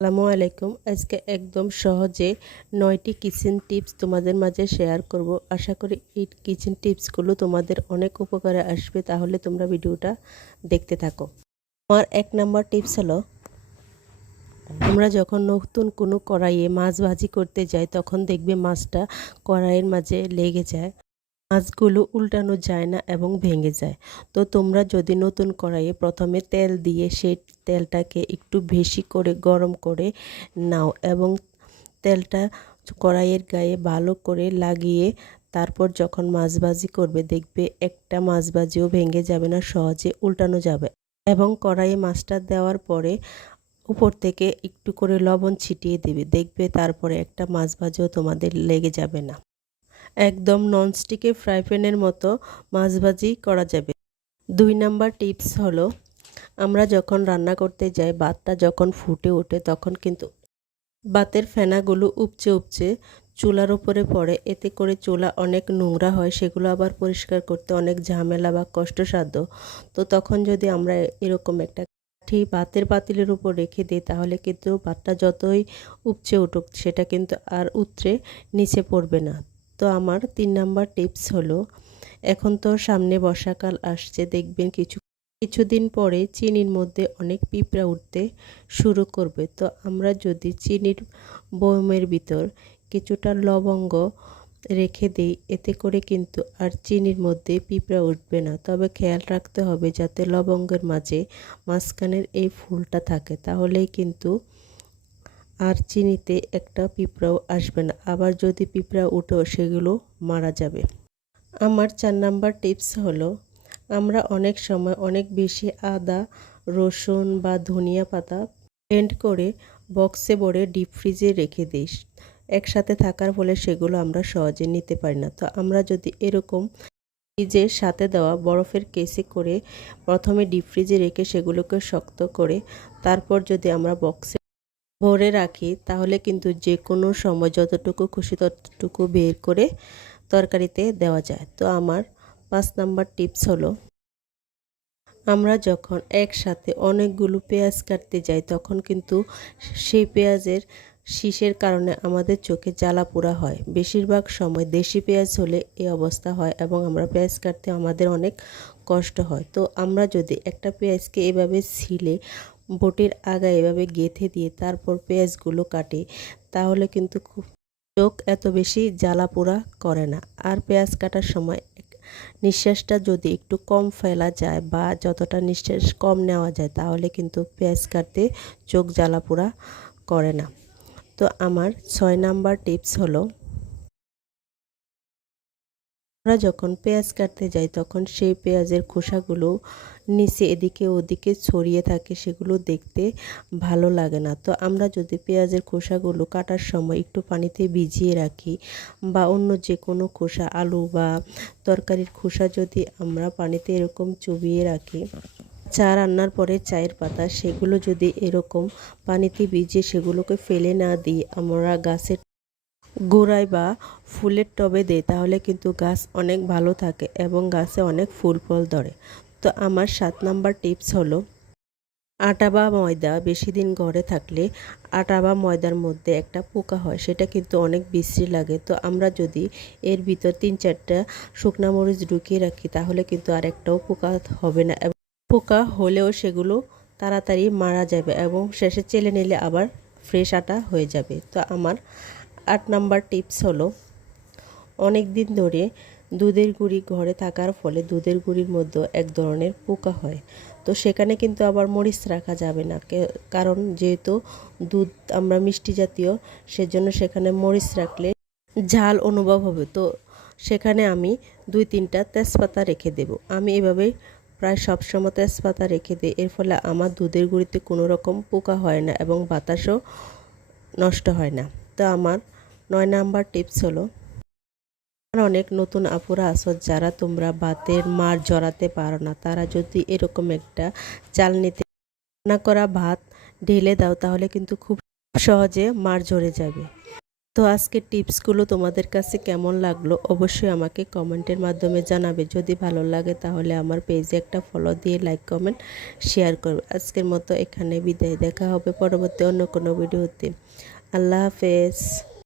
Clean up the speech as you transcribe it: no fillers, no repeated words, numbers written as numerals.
আসসালামু আলাইকুম। আজকে একদম সহজে 9টি কিচেন টিপস তোমাদের মাঝে শেয়ার করব। আশা করি এই কিচেন টিপসগুলো তোমাদের অনেক উপকারে আসবে, তাহলে তোমরা ভিডিওটা দেখতে থাকো। আমার 1 নাম্বার টিপস হলো, আমরা যখন নতুন কোনো কড়াইয়ে মাছ ভাজি করতে যাই তখন দেখবে মাছটা কড়াইয়ের মাঝে লেগে যায়, মাছগুলো উল্টানো যায় না এবং ভেঙে যায়। তো তোমরা যদি নতুন কড়াইয়ে প্রথমে তেল দিয়ে সেই তেলটাকে একটু বেশি করে গরম করে নাও এবং তেলটা কড়াইয়ের গায়ে ভালো করে লাগিয়ে তারপর যখন মাছ ভাজি করবে দেখবে একটা মাছ ভাজিও ভেঙে যাবে না, সহজে উল্টানো যাবে। এবং কড়াইয়ে মাছটা দেওয়ার পরে উপর থেকে একটু করে লবণ ছিটিয়ে দিবে, দেখবে তারপরে একটা মাছ ভাজিও তোমাদের লেগে যাবে না। একদম ননস্টিকের ফ্রাই প্যানের মতো মাছ ভাজি করা যাবে। 2 নাম্বার টিপস হলো, আমরা যখন রান্না করতে যাই ভাতটা যখন ফুটে ওঠে তখন কিন্তু ভাতের ফেনাগুলো উপচে উপচে চুলার উপরে পড়ে, এতে করে চুলা অনেক নোংরা হয়, সেগুলো আবার পরিষ্কার করতে অনেক ঝামেলা বা কষ্টসাধ্য। তো তখন যদি আমরা এরকম একটা কাঠি ভাতের পাতিলের উপর রেখে দিই তাহলে কিন্তু ভাতটা যতই উপচে উঠুক সেটা কিন্তু আর উতরে নিচে পড়বে না। তো আমার 3 নাম্বার টিপস হলো, এখন তো সামনে বর্ষাকাল আসছে, দেখবেন কিছুদিন পরে চিনির মধ্যে অনেক পিঁপড়া উঠতে শুরু করবে। তো আমরা যদি চিনির বয়মের ভিতর কিছুটা লবঙ্গ রেখে দিই, এতে করে কিন্তু আর চিনির মধ্যে পিঁপড়া উঠবে না। তবে খেয়াল রাখতে হবে যাতে লবঙ্গের মাঝে মাঝখানের এই ফুলটা থাকে, তাহলেই কিন্তু আর চিনিতে একটা পিঁপড়াও আসবে না। আবার যদি পিঁপড়া উঠেও সেগুলো মারা যাবে। আমার 4 নাম্বার টিপস হলো, আমরা অনেক সময় অনেক বেশি আদা, রসুন বা ধনিয়া পাতা ব্লেন্ড করে বক্সে ভরে ডিপ ফ্রিজে রেখে দিই। একসাথে থাকার ফলে সেগুলো আমরা সহজে নিতে পারি না। তো আমরা যদি এরকম ফ্রিজের সাথে দেওয়া বরফের কেসে করে প্রথমে ডিপ ফ্রিজে রেখে সেগুলোকে শক্ত করে তারপর যদি আমরা বক্সে ভরে রাখি তাহলে কিন্তু যে কোনো সময় যতটুকু খুশি ততটুকু বের করে তরকারিতে দেওয়া যায়। তো আমার 5 নাম্বার টিপস হলো, আমরা যখন একসাথে অনেকগুলো পেঁয়াজ কাটতে যাই তখন কিন্তু সেই পেঁয়াজের শীষের কারণে আমাদের চোখে জ্বালা পোড়া হয়। বেশিরভাগ সময় দেশি পেঁয়াজ হলে এই অবস্থা হয় এবং আমরা পেঁয়াজ কাটতে আমাদের অনেক কষ্ট হয়। তো আমরা যদি একটা পেঁয়াজকে এভাবে ছিলে বটির আগায় এভাবে গেঁথে দিয়ে তারপর পেঁয়াজগুলো কাটি তাহলে কিন্তু চোখ এত বেশি জ্বালা পোড়া করে না। আর পেঁয়াজ কাটার সময় নিঃশ্বাসটা যদি একটু কম ফেলা যায় বা যতটা নিঃশ্বাস কম নেওয়া যায় তাহলে কিন্তু পেঁয়াজ কাটতে চোখ জ্বালা পোড়া করে না। তো আমার 6 নাম্বার টিপস হলো, আমরা যখন পেঁয়াজ কাটতে যাই তখন সেই পেঁয়াজের খোসাগুলো নিচে এদিকে ওদিকে ছড়িয়ে থাকে, সেগুলো দেখতে ভালো লাগে না। তো আমরা যদি পেঁয়াজের খোসাগুলো কাটার সময় একটু পানিতে ভিজিয়ে রাখি বা অন্য যে কোনো খোসা আলু বা তরকারির খোসা যদি আমরা পানিতে এরকম চুবিয়ে রাখি, চা রান্নার পরে চায়ের পাতা সেগুলো যদি এরকম পানিতে ভিজিয়ে সেগুলোকে ফেলে না দিয়ে আমরা গাছের গোড়ায় বা ফুলের টবে দেয় তাহলে কিন্তু গাছ অনেক ভালো থাকে এবং গাছে অনেক ফুল ফল ধরে। তো আমার 7 নাম্বার টিপস হলো, আটা বা ময়দা বেশি দিন ঘরে থাকলে আটা বা ময়দার মধ্যে একটা পোকা হয়, সেটা কিন্তু অনেক বিশ্রী লাগে। তো আমরা যদি এর ভিতর 3-4টা শুকনা মরিচ ঢুকিয়ে রাখি তাহলে কিন্তু আর একটাও পোকা হবে না এবং পোকা হলেও সেগুলো তাড়াতাড়ি মারা যাবে এবং শেষে চেলে নিলে আবার ফ্রেশ আটা হয়ে যাবে। তো আমার 8 নাম্বার টিপস হলো, অনেক দিন ধরে দুধের গুঁড়ি ঘরে থাকার ফলে দুধের গুঁড়ির মধ্যে এক ধরনের পোকা হয়। তো সেখানে কিন্তু আবার মরিচ রাখা যাবে না, কারণ যেহেতু দুধ আমরা মিষ্টি জাতীয়, সেজন্য সেখানে মরিচ রাখলে ঝাল অনুভব হবে। তো সেখানে আমি 2-3টা তেজপাতা রেখে দেব। আমি এভাবে প্রায় সবসময় তেজপাতা রেখে দিই, এর ফলে আমার দুধের গুঁড়িতে কোনো রকম পোকা হয় না এবং বাতাসও নষ্ট হয় না। তো আমার 9 নাম্বার টিপস হলো, অনেক নতুন আপুরা আছো যারা তোমরা ভাতের মার জড়াতে পারো না, তারা যদি এরকম একটা চালনিতে রান্না করা ভাত ঢেলে দাও তাহলে কিন্তু খুব সহজে মার ঝরে যাবে। তো আজকের টিপসগুলো তোমাদের কাছে কেমন লাগলো অবশ্যই আমাকে কমেন্টের মাধ্যমে জানাবে। যদি ভালো লাগে তাহলে আমার পেজে একটা ফলো দিয়ে লাইক কমেন্ট শেয়ার করবে। আজকের মতো এখানে বিদায়, দেখা হবে পরবর্তী অন্য কোনো ভিডিওতে। আল্লাহ হাফেজ।